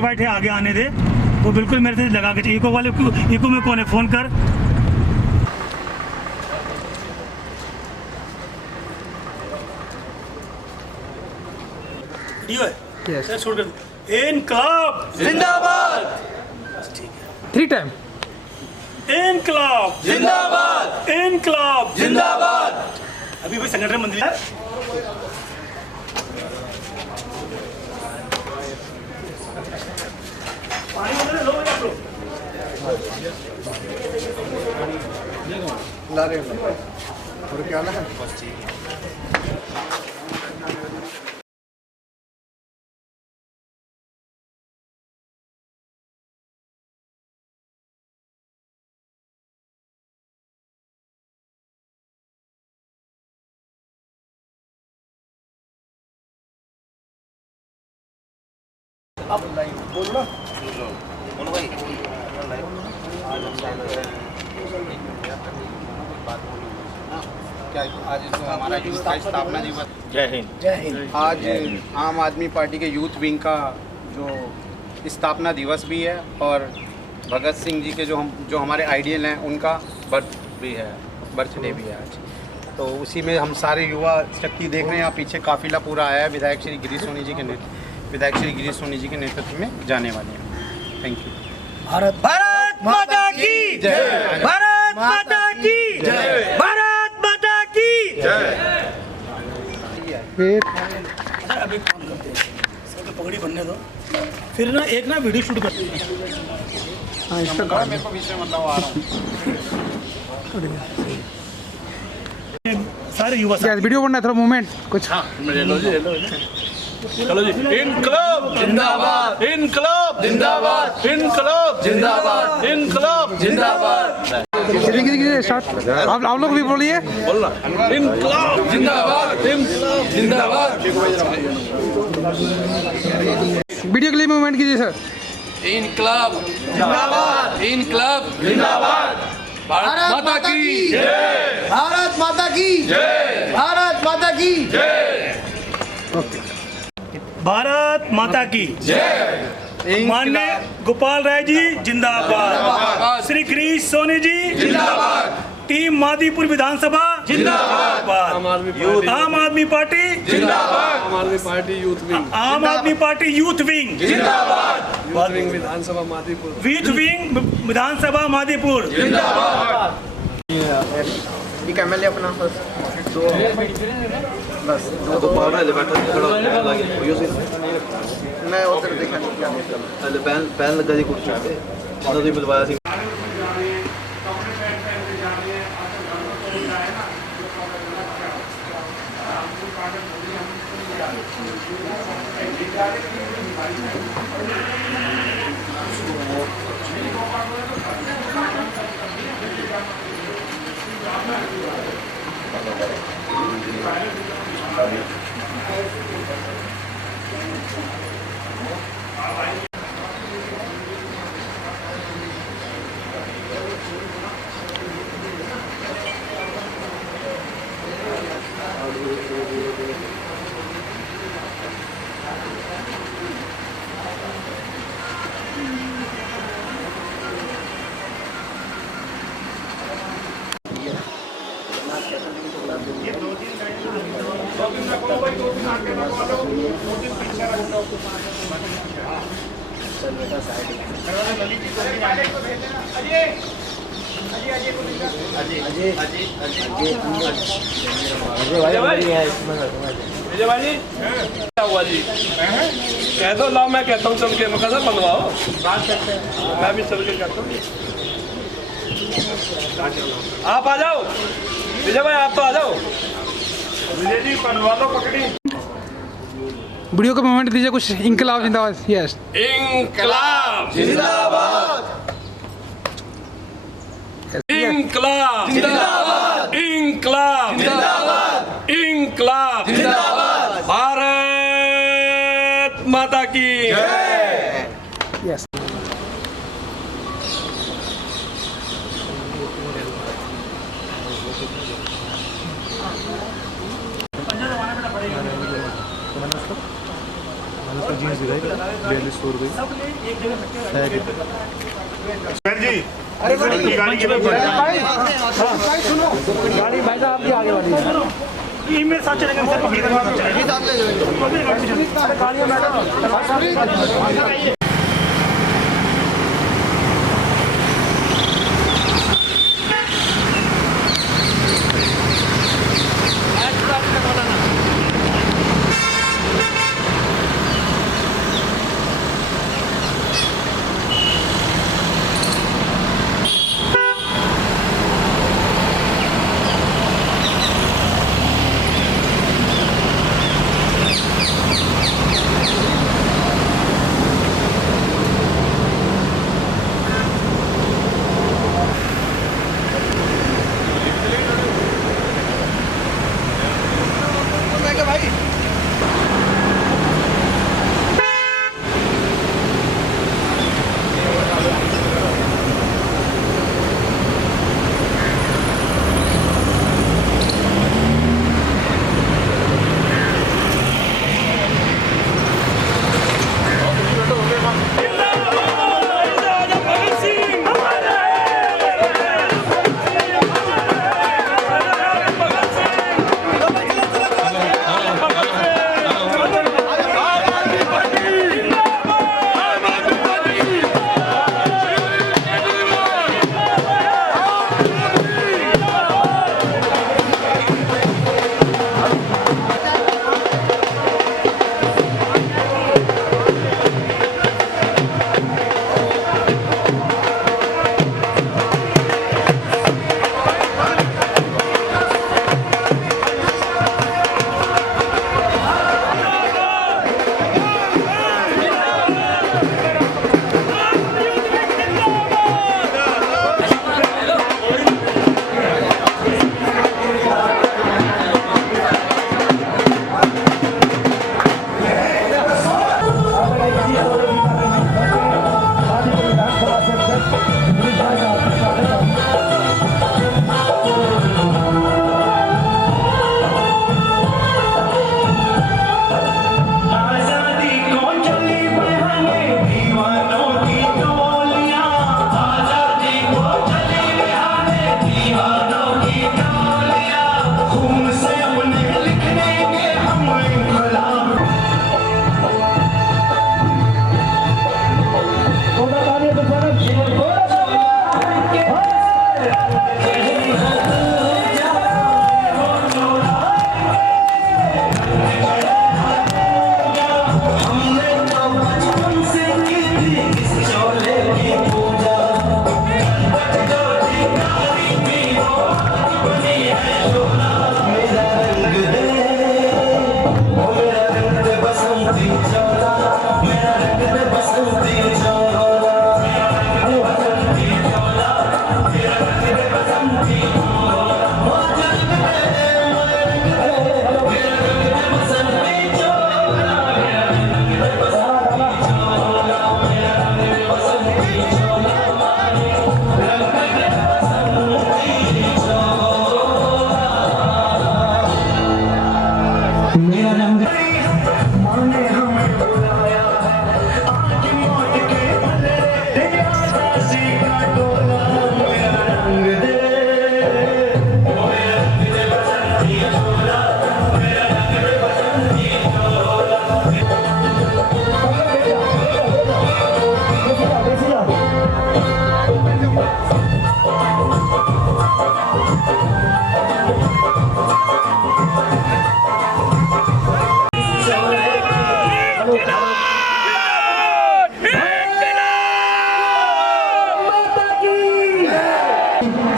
White है, आगे आने दे। वो बिल्कुल मेरे से लगा के, इको वाले इको में कौन है, फ़ोन कर। वीडियो है, Yes. शूट कर। इनकलाब जिंदाबाद, 3 टाइम। इनकलाब जिंदाबाद, इनकलाब। जिंदाबाद। अभी भाई संगठन मंत्री है। पानी वगैरह लो आप लोग। ला रहे हैं और क्या ना है। आप बोलो ना, बोलो भाई। क्या आज हमारा यूथ का स्थापना दिवस। जय हिंद। जय हिंद। आज आम आदमी पार्टी के यूथ विंग का जो स्थापना दिवस भी है और भगत सिंह जी के जो हमारे आइडियल हैं उनका बर्थडे भी है आज। तो उसी में हम सारे युवा शक्ति देख रहे हैं। यहाँ पीछे काफिला पूरा आया है। विधायक श्री गिरीश सोनी जी के नेतृत्व में जाने वाले हैं। Thank you. भारत माता की जय, भारत माता की जय, भारत माता की जय। अभी काम करते हैं, सबको पगड़ी बनने दो, फिर ना एक ना वीडियो शूट करते हैं। मेरे को बीच में मतलब आ रहा हूँ। सारे युवा वीडियो बनना है, थोड़ा मूवमेंट कुछ। चलो जी। इनकलाब जिंदाबाद, इनकलाब जिंदाबाद, इनकलाब जिंदाबाद, इनकलाब जिंदाबाद। स्टार्ट। आप लोग भी बोलिए। बोलना। इनकलाब जिंदाबाद, इनकलाब जिंदाबाद। वीडियो के लिए मूवमेंट कीजिए सर। इनकलाब जिंदाबाद, इनकलाब जिंदाबाद। भारत माता की जय, भारत माता की जय, भारत माता की जय। भारत माता की जय। माननीय गोपाल राय जी जिंदाबाद, श्री गिरीश सोनी जी जिंदाबाद, टीम मादीपुर विधानसभा जिंदाबाद, आम आदमी पार्टी जिंदाबाद, आम आदमी पार्टी यूथ विंग आम आदमी पार्टी यूथ विंग जिंदाबाद, यूथ विंग विधानसभा मादीपुर यूथ विंग विधानसभा मादीपुर जिंदाबाद। एक एमएलए अपना बस तो पावर है बैठा खड़ा यो से मैं उधर देखा नहीं क्या मतलब पहले पहल लगा जी कुर्सी पे ਜਦੋਂ ਤੁਸੀਂ ਬੁਲਵਾਇਆ ਸੀ विजय भाई जी क्या हुआ जी? कह दो लाओ, मैं कहता हूँ चल के मकान बनवाओ, मैं भी चल के कहता हूँ। आप आ जाओ विजय भाई, आप तो आ जाओ। विजय जी बनवा लो पकड़ी। वीडियो का मूवमेंट दीजिए कुछ। इंकलाब जिंदाबाद। यस। इनकलाब जिंदाबाद, इनकलाब जिंदाबाद, इनकलाब जिंदाबाद, इनकलाब जिंदाबाद। भारत माता की जय। यस। जीन्स दिखाई सब ले एक जगह इकट्ठे ये मेरे साथ चलेंगे, सर पकड़ी करवा चलेंगे।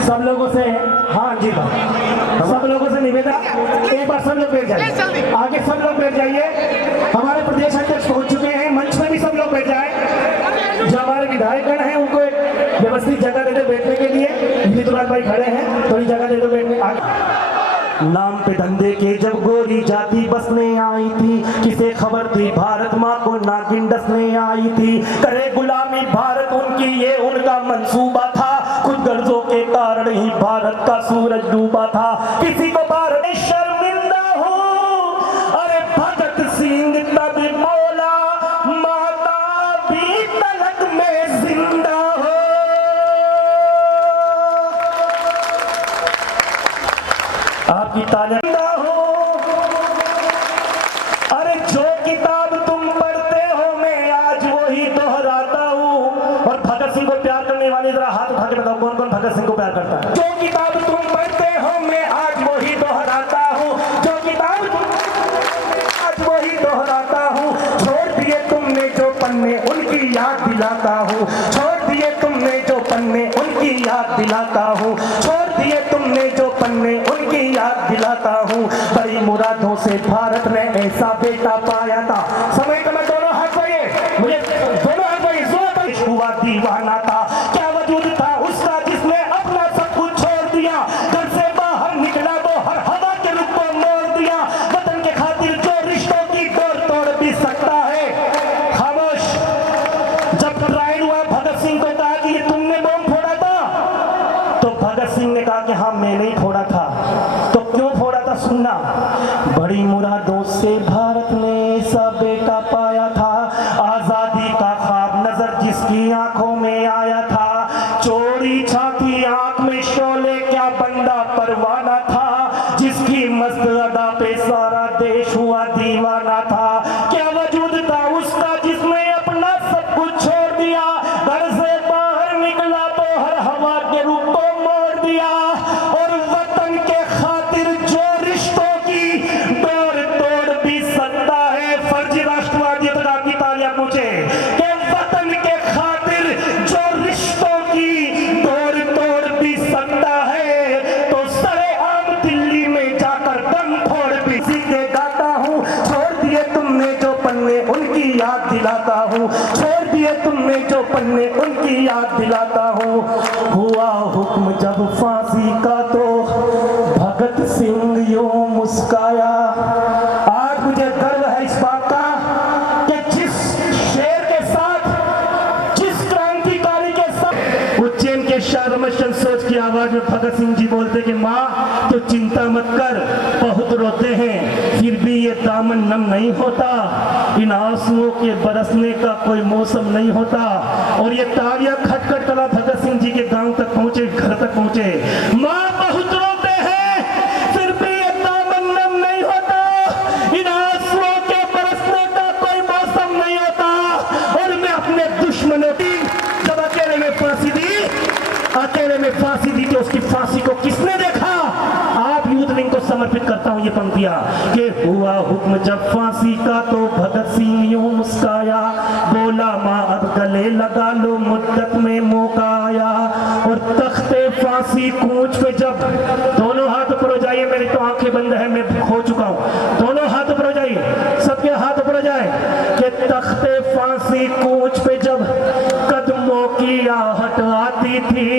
सब लोगों से हाँ जी सब लोगों से निवेदन, एक बार सब लोग बैठ जाइए, आगे सब लोग बैठ जाइए। हमारे प्रदेश अध्यक्ष पहुंच चुके हैं, मंच में भी सब लोग बैठ जाए। जो हमारे विधायकगण हैं उनको एक व्यवस्थित जगह दे दो बैठने के लिए। विधुराज भाई खड़े हैं, थोड़ी जगह दे दो बैठने। नाम पे धंधे के जब गोरी जाति बसने आई थी, किसे खबर थी भारत माँ को नागिन डसने आई थी। करे गुलामी भारत उनकी ये उनका मंसूबा था, खुद गर्जों के कारण ही भारत का सूरज डूबा था। किसी को भारत शर्मिंदा हो, अरे भगत सिंह तब मौला, माता की तालियां हो। अरे जो किताब तुम पढ़ते हो मैं आज वही दोहराता हूँ। और भगत सिंह को प्यार करने वाले जरा हाथ उठा के बताओ कौन कौन भगत सिंह को प्यार करता है। जो किताब तुम पढ़ते हो मैं आज वही दोहराता हूँ। जो किताब आज वही दोहराता हूँ। छोड़ दिए तुमने जो पन्ने उनकी याद दिलाता हूँ। छोड़ दिए तुमने जो पन्ने उनकी याद दिलाता हूँ। छोड़ दिए तुमने जो पन्ने उनकी याद दिलाता हूँ। बड़ी मुरादों से भारत ने ऐसा बेटा पाया था। समय का मैं दोनों हाथ पाइए, मुझे दोनों हाथ पाइए, जोर हुआ दीवाना था। क्या वजूद था उसका जिसने अपना सब कुछ छोड़ दिया। घर से बाहर निकला तो हर हवा के रुख को मोड़ दिया। वतन के खातिर जो रिश्तों की डोर तोड़ भी सकता है। खामोश। जब ट्रायल हुआ भगत सिंह को कहा कि ये तुमने बम फोड़ा था, तो भगत सिंह ने कहा कि हाँ मैंने ही फोड़ा था। तो क्यों फोड़ा था सुनना। बड़ी मुरादों से भारत ने ऐसा बेटा पाया था। आजादी का ख्वाब नजर जिसकी आंखों में आया था। चोरी छाती आंख में शोले क्या बंदा परवाना था। जिसकी मस्त अदा पे सारा देश हुआ दीवाना था। क्या वजूद था उसका जिसने अपना सब कुछ छोड़ दिया। घर से बाहर निकला तो हर हवा के रुख को मोड़ दिया। और वतन के खातिर जो रिश्तों की डोर तोड़ भी सकता है। फर्जी राष्ट्रवादी तक आपकी तालियां पूछे कि वतन के खातिर जो रिश्तों की डोर तोड़ भी सकता है। तो सरेआम दिल्ली में जाकर दम फोड़ भी सीधे गाता हूँ। छोड़ दिए तुमने जो पन्ने उनकी याद दिलाता हूँ। छोड़ दिए तुमने जो पन्ने उनकी याद दिलाता हूँ। हुआ हुक्म जब फांसी का तो भगत सिंह यूं मुस्काया। आज मुझे गर्व है इस बात का कि जिस शेर के साथ, जिस क्रांतिकारी के साथ उज्जैन के शाह रमशन सोच की आवाज में भगत सिंह जी बोलते कि माँ तो चिंता मत कर, बहुत रोते हैं फिर भी ये दामन नम नहीं होता। इन आंसुओं के बरसने का कोई मौसम नहीं होता। और ये तालियां खटखट कला भगत सिंह जी के गांव तक पहुंचे, घर तक पहुंचे। माँ बहुत रोते हैं फिर भी ये दामन नम नहीं होता। इन आंसुओं के बरसने का कोई मौसम नहीं होता। और मैं अपने दुश्मनों की जब अकेले में फांसी दी, अकेले में फांसी दी तो उसकी फांसी को किसने देखा। आप यूथ विंग को समर्पित करता हूं ये पंक्तियां कि हुआ हुक्म जब फांसी का तो भगत सिंह यूं मुस्काया। बोला माँ अब गले लगा लो मुद्दत में मौका आया। और तख्ते फांसी कूच पे जब, दोनों हाथ ऊपर हो जाइए, मेरी तो आंखें बंद है, मैं खो चुका हूं। दोनों हाथ ऊपर हो जाइए, सबके हाथ ऊपर हो जाए कि तख्ते फांसी कूच पे जब कदमों की आहट आती थी।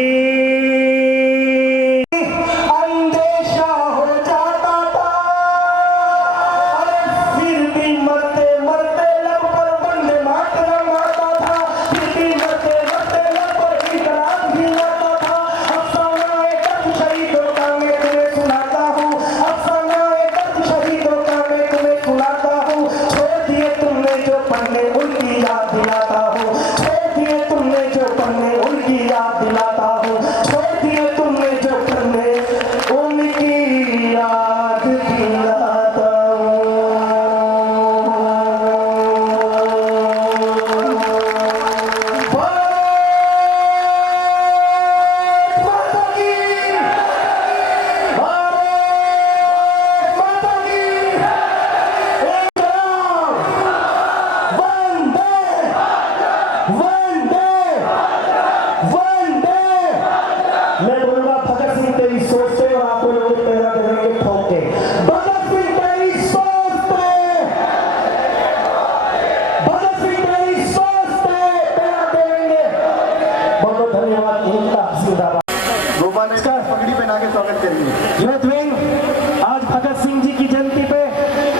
पगड़ी पहना के स्वागत करेंगे। यूथ विंग आज भगत सिंह जी की जयंती पे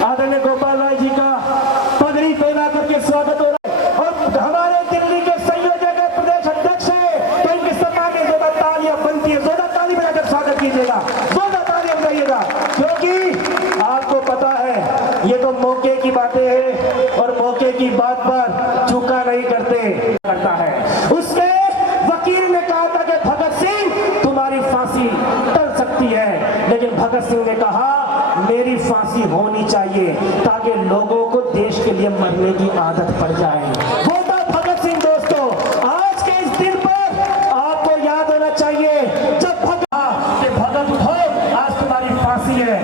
आदरणीय गोपाल राय जी का पगड़ी पहना करके स्वागत हो रहा है। और हमारे दिल्ली के संयोजक प्रदेश अध्यक्ष है, तो इनकी सभा में जोरदार तालियां बनती है, जोरदार ताली बजाकर स्वागत कीजिएगा, जोरदार तालियां बजाइएगा। क्योंकि आपको पता है ये तो मौके की बातें हैं और मौके की बात पर चूका नहीं करता है। उसके वकील ने कहा था कि भगत सिंह तुम्हारी फांसी टल सकती है, लेकिन भगत सिंह ने कहा फांसी होनी चाहिए ताकि लोगों को देश के लिए मरने की आदत पड़ जाए। वो था भगत सिंह। दोस्तों, आज के इस दिन पर आपको याद होना चाहिए जब भगत उठो, आज तुम्हारी फांसी है।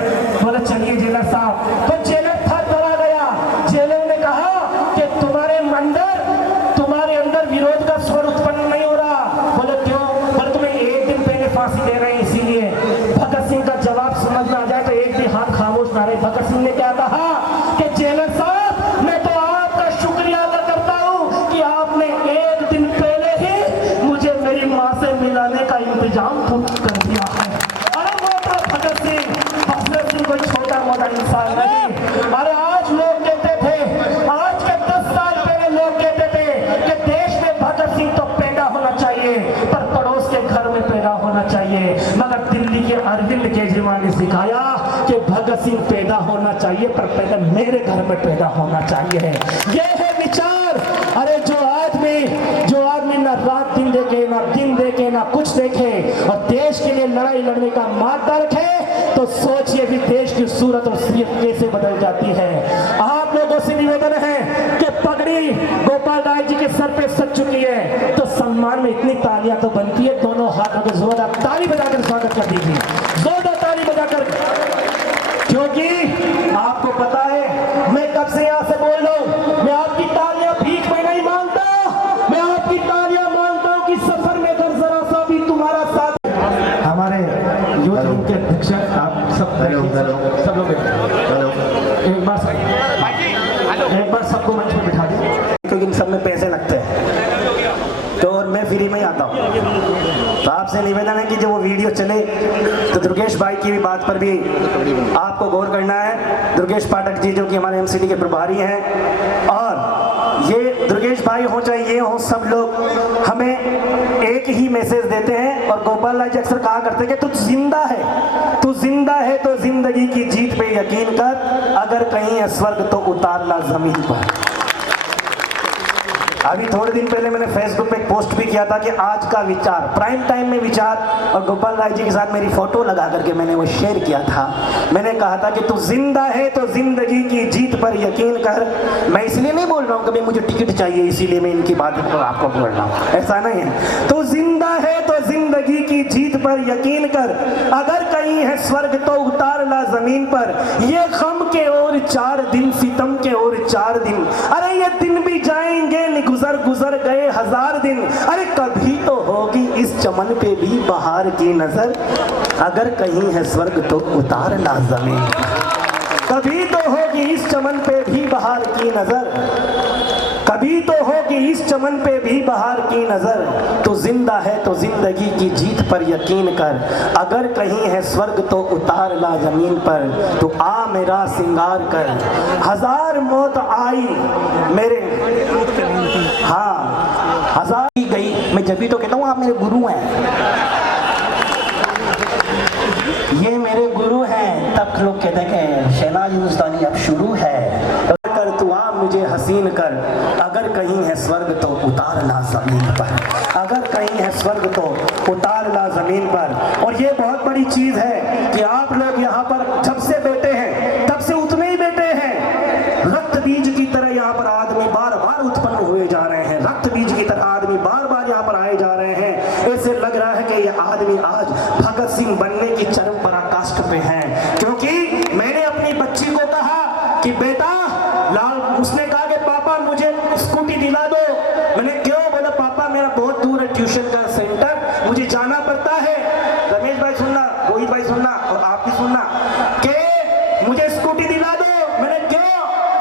बोले चलिए जेलर साहब। तो जेलर थक करा गया। जेलर ने कहा कि तुम्हारे अंदर विरोध का स्वर उत्पन्न नहीं हो रहा। बोले क्यों? बोले तुम्हें एक दिन पहले फांसी दे रहे हैं इसीलिए। भगत सिंह का जवाब समझ में आ जाए तो एक भी हाथ खामोश ना रहे। भगत सिंह ने क्या कहा कि जेलर साहब, मैं तो आपका शुक्रिया अदा करता हूं कि आपने एक दिन पहले ही मुझे मेरी मां से मिलाने का इंतजाम कर दिया है। अरे वो था भगत सिंह। भगत सिंह कोई छोटा मोटा इंसान नहीं। अरे आज लोग कहते थे, आज के 10 साल पहले लोग कहते थे कि देश में भगत सिंह तो पैदा होना चाहिए पर पड़ोस के घर में पैदा होना चाहिए। मगर दिल्ली के अरविंद केजरीवाल ने सिखाया कि भगत सिंह पैदा होना चाहिए पर पहले मेरे घर में पैदा होना चाहिए। ये है विचार। अरे जो आदमी ना रात दिन देखे, ना दिन देखे, ना कुछ देखे और देश के लिए लड़ाई लड़ने का मार्ग रखे, तो सोचिए भी देश की सूरत और सीरत कैसे बदल जाती है। आप लोगों से निवेदन है कि पगड़ी गोपाल राय जी के सर पे सज चुकी है तो सम्मान में इतनी तालियां तो बनती है। दोनों हाथों को जोरदार ताली बजाकर स्वागत कर दीजिए, जोरदार ताली बजाकर। क्योंकि आपको पता है मैं कब से यहाँ से बोल रहा हूँ, मैं आपकी तालियां भीख में नहीं मांगता, मैं आपकी तालियां मांगता हूँ कि सफर में अगर जरा सा भी तुम्हारा साथ। हमारे यूथ विंग के अध्यक्ष आप सब लोग एक बार सबको मंच पे बिठा दें क्योंकि इन सब में पैसे लगते हैं तो और मैं फ्री में ही आता हूँ। तो आपसे निवेदन है कि जो वो वीडियो चले तो दुर्गेश भाई की भी बात पर भी आपको गौर करना है। दुर्गेश पाठक जी जो कि हमारे एमसीडी के प्रभारी हैं, और ये दुर्गेश भाई हो चाहे ये हो, सब लोग हमें एक ही मैसेज देते हैं। और गोपाल राय जी अक्सर कहा करते हैं कि तू जिंदा है तो जिंदगी की जीत पे यकीन कर, अगर कहीं है स्वर्ग तो उतार ला जमीन पर। अभी थोड़े दिन पहले मैंने फेसबुक पे एक पोस्ट भी किया था कि आज का विचार, प्राइम टाइम में विचार, और गोपाल राय जी के साथ मेरी फोटो लगा करके मैंने वो शेयर किया था। मैंने कहा था कि तू जिंदा है तो जिंदगी की जीत पर यकीन कर। मैं इसलिए नहीं बोल रहा हूँ कि मुझे टिकट चाहिए इसीलिए मैं इनकी बात को आपको बोल रहा हूँ, ऐसा नहीं है। तो जिंदा है तो जिंदगी की जीत पर यकीन कर, अगर कहीं है स्वर्ग तो उतार ला जमीन पर। ये गम के और 4 दिन, सितम के और 4 दिन, अरे ये दिन भी जाएंगे गुजर गए 1000 दिन। अरे कभी तो होगी इस चमन पे भी बहार की नजर, अगर कहीं है स्वर्ग तो उतार ला जमीन। कभी तो होगी इस चमन पे भी बहार की नजर, कभी तो होगी इस चमन पे भी बहार की नजर। तो जिंदा है तो जिंदगी की जीत पर यकीन कर, अगर कहीं है स्वर्ग तो उतार ला जमीन पर। तो आ मेरा सिंगार कर, 1000 मौत आई मेरे, हाँ 1000 गई। मैं जब भी तो कहता हूँ आप मेरे गुरु हैं, ये मेरे गुरु हैं। तब लोग कहते हैं कि शहनाज हिंदुस्तानी अब शुरू है। कर तू आ मुझे हसीन कर, अगर कहीं है स्वर्ग तो उतार ला जमीन पर, अगर कहीं है स्वर्ग तो उतार ला जमीन पर। और ये बहुत बड़ी चीज है कि आप लोग यहाँ पर जब से बैठे हैं तब से उतने ही बैठे हैं। रक्त बीज की तरह यहाँ पर आदमी बार बार उत्पन्न हुए जा रहे हैं, रक्त बीज की तरह आदमी बार बार यहाँ पर आए जा रहे हैं। ऐसे लग रहा है कि ये आदमी आज भगत सिंह बनने की चरम पराकाष्ठ पे है। क्योंकि मैंने अपनी बच्ची को कहा कि बेटा लाल, उसने कहा कि पापा मुझे स्कूटी दिला दो। मैंने क्यों? बोला पापा मेरा बहुत दूर है ट्यूशन का सेंटर, मुझे जाना पड़ता है। रमेश भाई सुनना, रोहित भाई सुनना और आप भी सुनना कि मुझे स्कूटी दिला दो। मैंने क्यों?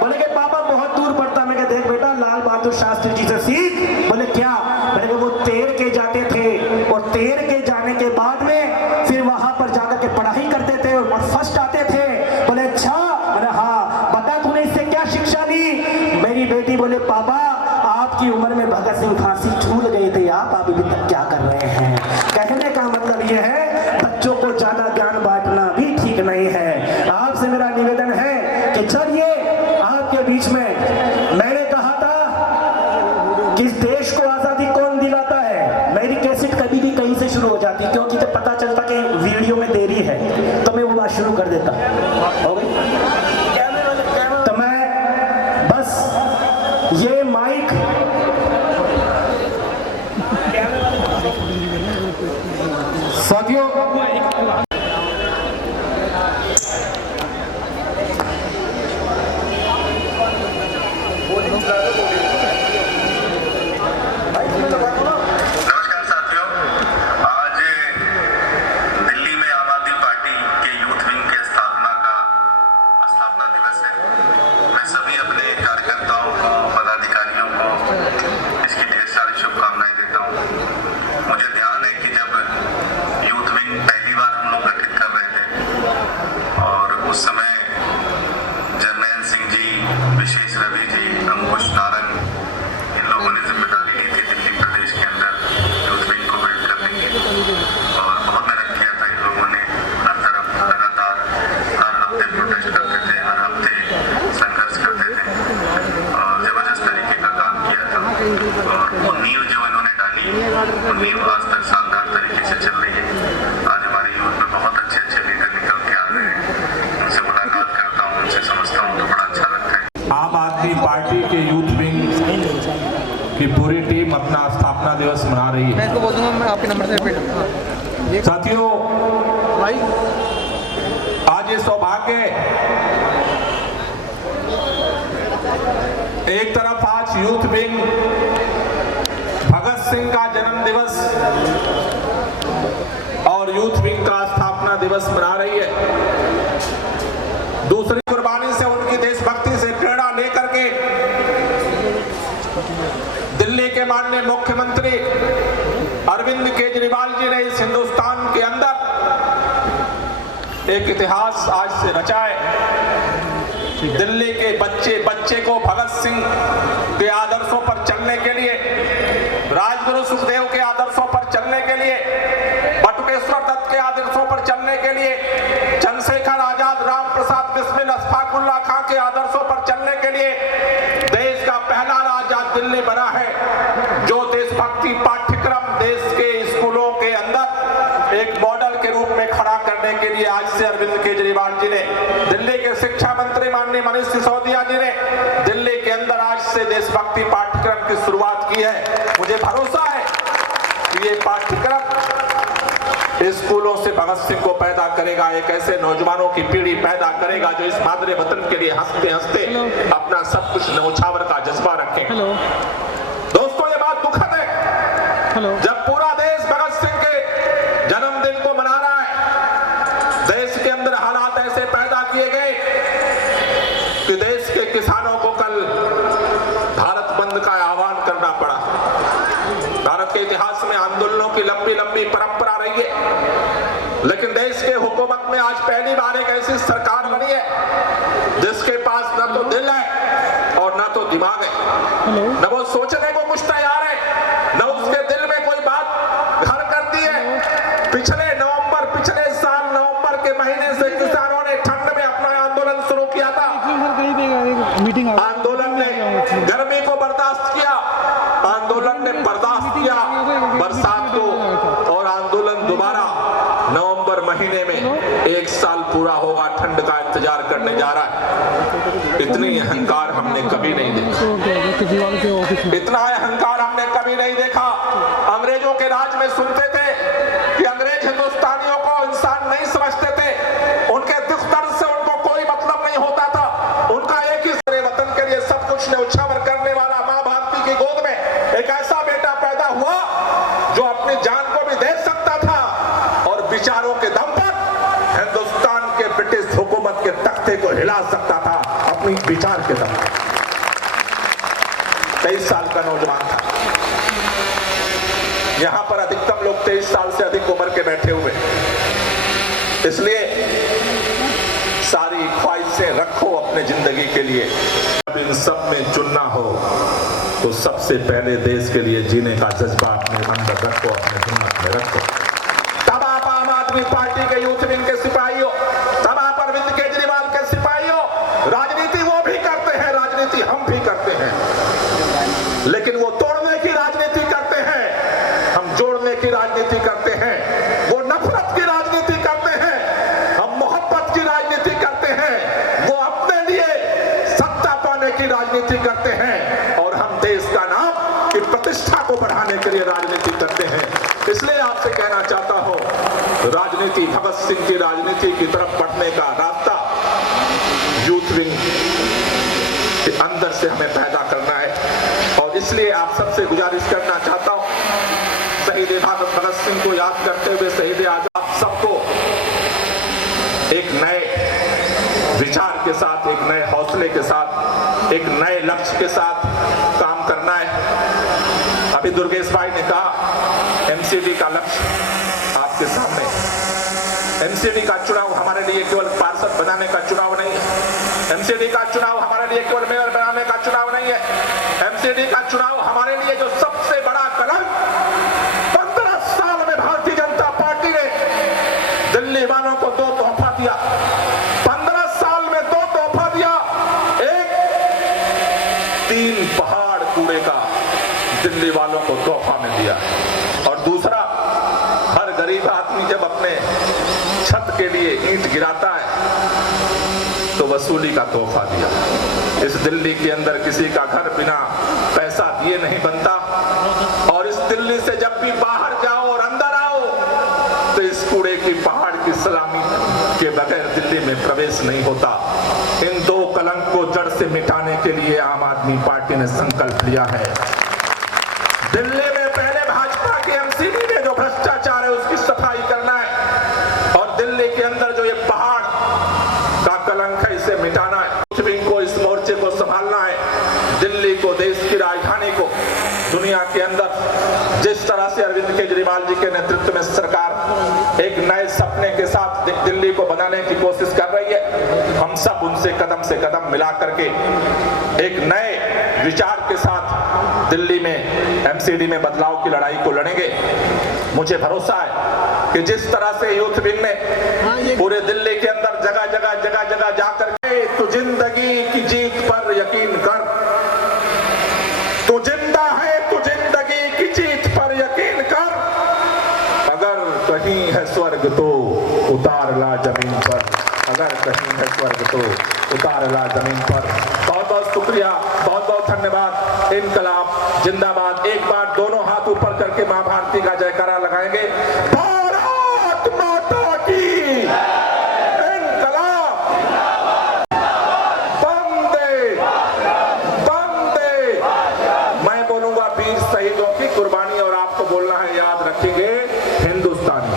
बोले कि पापा बहुत दूर पड़ता। मैं देख बेटा लाल बहादुर शास्त्री जी से सीख। बोले क्या? मैंने वो तैर के जाते थे और तैर के जाने के बाद में फिर वहां पर जाकर के पढ़ाई करते थे और फर्स्ट आते थे। बोले अच्छा? मैंने हाँ। बता तूने इससे क्या शिक्षा ली? मेरी बेटी बोले पापा आपकी उम्र में भगत सिंह फांसी झूल गए थे, आप अभी तक क्या कर रहे हैं? कहने का मतलब यह है बच्चों को ज्यादा ज्ञान बांटना भी ठीक नहीं है। आपसे मेरा निवेदन है कि चलिए आपके बीच में मैंने कहा था कि इस देश को आजादी कौन दिलाता है। मेरी कैसेट कभी भी कहीं से शुरू हो जाती क्योंकि जब पता चलता कि वीडियो में देरी है तो मैं वो बात शुरू कर देता। हो गई? और वो नींव जो इन्होंने डाली वो नींव आज तक शानदार तरीके से चल रही है। आज हमारे यूथ में बहुत अच्छे अच्छे लीडर निकल के आ रहे हैं। उनसे मुलाकात करता हूँ, उनसे समझता हूँ तो बड़ा अच्छा लगता है। आम आदमी पार्टी के यूथ विंग की पूरी टीम अपना स्थापना दिवस मना रही है। मैं इसको बोल दूंगा, मैं आपके नंबर से रिपीट। साथियों, भाई आज ये सौभाग्य, एक तरफ आज यूथ विंग भगत सिंह का जन्म दिवस और यूथ विंग का स्थापना दिवस मना रही है, दूसरी कुर्बानी से, उनकी देशभक्ति से प्रेरणा लेकर के दिल्ली के माननीय मुख्यमंत्री अरविंद केजरीवाल जी ने इस हिंदुस्तान के अंदर एक इतिहास आज से रचा है। दिल्ली के बच्चे को भगत सिंह के आदर्शों पर चलने के लिए, राजगुरु सुखदेव के आदर्शों पर चलने के लिए, बटुकेश्वर दत्त के आदर्शों पर चलने के लिए, चंद्रशेखर आजाद, राम प्रसाद बिस्मिल, अशफाकुल्लाह खां के आदर्शों पर चलने के लिए देश का पहला राज्य आज दिल्ली बना है, जो देशभक्ति पाठ्यक्रम देश के स्कूलों के अंदर एक मॉडल के रूप में खड़ा करने के लिए आज से अरविंद केजरीवाल जी ने, दिल्ली के शिक्षा मंत्री माननीय मनीष सिसोदिया जी ने दिल्ली के अंदर आज से देशभक्ति पाठ्यक्रम की शुरुआत की है। मुझे भरोसा है कि ये पाठ्यक्रम स्कूलों से भगत सिंह को पैदा करेगा, एक ऐसे नौजवानों की पीढ़ी पैदा करेगा जो इस मादरे वतन के लिए हंसते हंसते अपना सब कुछ न्यौछावर का जज्बा रखें। दोस्तों, ये बात दुखद है जब पूरा देश भगत सिंह के जन्मदिन को मना रहा है। देश के अंदर हालात ऐसे पैदा किए गए कि देश के किसानों को कल भारत बंद का आह्वान करना पड़ा। भारत के इतिहास में आंदोलनों की लंबी लंबी परंपरा रही है, लेकिन देश के हुकूमत में आज पहली बार एक ऐसी सरकार बनी है जिसके पास न तो दिल है और न तो दिमाग है, न वो सोचने को कुछ तैयार है, न उसके दिल में कोई बात घर करती है। पिछले साल नवंबर के महीने से किसानों ने ठंड में अपना आंदोलन शुरू किया था। आंदोलन ने गर्मी को बर्दाश्त किया, आंदोलन ने बर्दाश्त किया बरसात को, और आंदोलन दोबारा नवंबर महीने में एक साल पूरा होगा, ठंड का इंतजार करने जा रहा है। इतनी अहंकार हमने कभी नहीं देखा, इतना अहंकार हमने कभी नहीं देखा। अंग्रेजों के राज में सुनते थे कि अंग्रेज हिंदुस्तानियों को इंसान नहीं समझते थे, उनके दुख दर्द से उनको कोई मतलब नहीं होता था। उनका एक ही वतन के लिए सब कुछ न्यौछावर करने वाला मां भारती की गोद में एक ऐसा बेटा पैदा हुआ जो अपनी जान को भी दे सकता था और विचारों के दम पर हिंदुस्तान के ब्रिटिश हुकूमत के तख्ते को हिला सकता था अपनी विचार के दम पर। 23 साल का नौजवान था। यहां पर अधिकतम लोग 23 साल से अधिक उम्र के बैठे हुए, इसलिए सारी ख्वाहिशें रखो अपने जिंदगी के लिए। जब इन सब में चुनना हो तो सबसे पहले देश के लिए जीने का जज्बा अपने अंदर रखो, अपने हिम्मत में रखो। तब आप आम आदमी पार्टी के यूथ विंग के सिपाही हो, तब आप अरविंद केजरीवाल के सिपाही हो। राजनीति वो भी करते हैं, राजनीति हम भी करते हैं, लेकिन वो तोड़ने की राजनीति करते हैं, हम जोड़ने की राजनीति करते हैं। वो नफरत की राजनीति करते हैं, हम मोहब्बत की राजनीति करते हैं। वो अपने लिए सत्ता पाने की राजनीति करते हैं और हम देश का नाम की प्रतिष्ठा को बढ़ाने के लिए राजनीति करते हैं। इसलिए आपसे कहना चाहता हूं, राजनीति, भगत सिंह की राजनीति की तरफ बढ़ने का रास्ता यूथ विंग के अंदर से हमें पैदा करना है। और इसलिए आप सबसे गुजारिश करना चाहता हूं, शहीद भगत सिंह को याद करते हुए शहीद आजाद सबको एक नए विचार के साथ, एक नए हौसले के साथ, एक नए लक्ष्य के साथ काम करना है। अभी दुर्गेश भाई ने कहा एमसीडी का लक्ष्य आपके सामने। एमसीडी का चुनाव हमारे लिए केवल पार्षद बनाने का चुनाव नहीं है। एमसीडी का चुनाव हमारे लिए केवल मेयर बनाने का चुनाव नहीं है। एमसीडी का चुनाव हमारे लिए जो सबसे बड़ा कलंक 15 साल में भारतीय जनता पार्टी ने दिल्ली वालों को 2 तोहफा दिया। 15 साल में 2 तोहफा दिया। एक 3 पहाड़ कूड़े का दिल्ली वालों वालों को तोहफा में दिया है। और दूसरा, हर गरीब आदमी जब अपने छत के लिए ईंट गिराता है तो वसूली का तोहफा दिया। इस दिल्ली के अंदर किसी का घर बिना पैसा दिए नहीं बनता, और इस दिल्ली से जब भी बाहर जाओ और अंदर आओ तो इस कूड़े की पहाड़ की सलामी के बगैर दिल्ली में प्रवेश नहीं होता। इन दो कलंक को जड़ से मिटाने के लिए आम आदमी पार्टी ने संकल्प लिया है। दिल्ली में पहले भाजपा के एमसीडी में जो भ्रष्टाचार है उसकी सफाई करना है, और दिल्ली के अंदर जो ये पहाड़ का कलंक है इसे मिटाना है। को इस मोर्चे को संभालना है। दिल्ली को, देश की राजधानी को दुनिया के अंदर जिस तरह से अरविंद केजरीवाल जी के नेतृत्व में सरकार एक नए सपने के साथ दिल्ली को बनाने की कोशिश कर रही है, हम सब उनसे कदम से कदम मिला करके एक नए विचार के साथ दिल्ली में एमसीडी में बदलाव की लड़ाई को लड़ेंगे। मुझे भरोसा है कि जिस तरह से यूथ विंग ने पूरे दिल्ली के अंदर जगह जगह जाकर के तू जिंदगी की जीत पर यकीन कर, तू जिंदा है, तू जिंदगी की जीत पर यकीन कर, अगर कहीं है स्वर्ग तो उतार ला जमीन पर, अगर कहीं है स्वर्ग तो उतार ला जमीन पर। बहुत बहुत शुक्रिया, बहुत बहुत धन्यवाद। इनकलाब जिंदाबाद। एक बार दोनों हाथ ऊपर करके मां भारती का जयकारा लगाएंगे। भारत माता की इनकलाब, वंदे वंदे। मैं बोलूंगा वीर शहीदों की कुर्बानी, और आपको बोलना है याद रखेंगे हिंदुस्तानी।